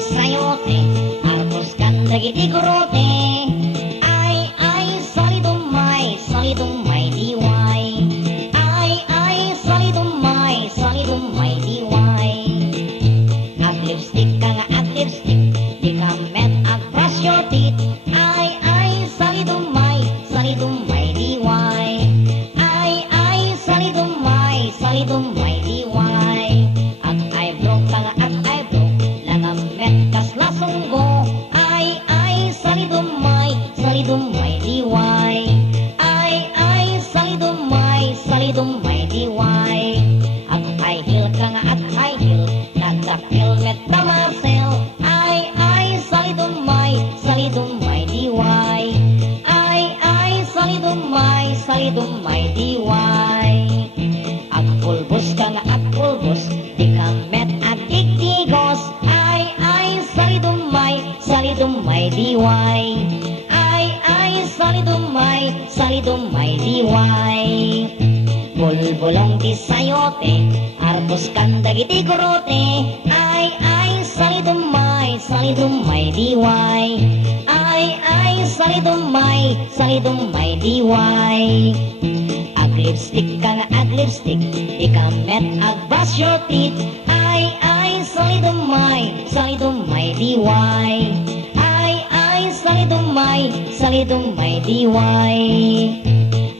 sayote, arpos kan dagiti gurote. Ay, salidumay, diway. Ay, salidumay, diway. Ag lipstick ka nga, ag lipstick, di ka met ag brush your teeth. Ay, salidumay, diway. Ay, salidumay, diway. Ag eyebrow ka nga, ag eyebrow, langam met kas lasunggo. Ay, salidumay, diway. Ay, salidumay, diway. Ag high heel ka nga, ag high heel, nagdakil met tamasel. Ay, salidumay, diway. Ay, salidumay, diway. Ag pulbos ka nga, ag pulbos, di ka met ag igtigos. Ay, salidumay, diway. Ay, salidumay, diway. Bulbulong di sayote, arpos kan dagiti gurote. Ay, salidumay, diway. Ay, salidumay, diway. Ag lipstick ka nga, ag lipstick, di ka met ag brush your teeth. Ay, salidumay, diway. Ay, salidumay, diway.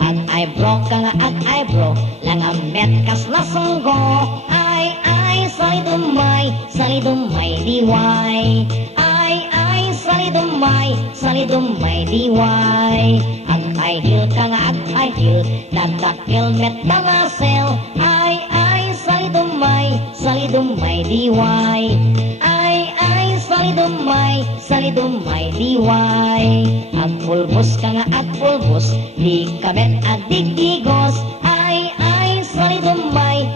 Ag eyebrow ka nga, ag eyebrow, langam met kas lasunggo. Ay, salidumay, diway. Ay, salidumay, diway. Ag high heel ka nga, ag high heel, nagdakil met tamasel. Ay, salidumay, diway. Ay, salidumay, diway. Ag pulbos ka nga, ag pulbos, di ka met ag digdigos. Ay, salidumay,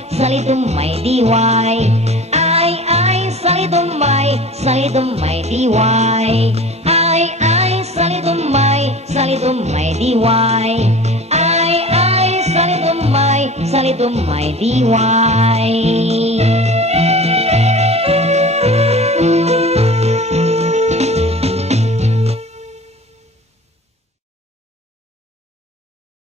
diway. Ay, salidumay, diway. Ay, salidumay, diway. Ay, salidumay, diway.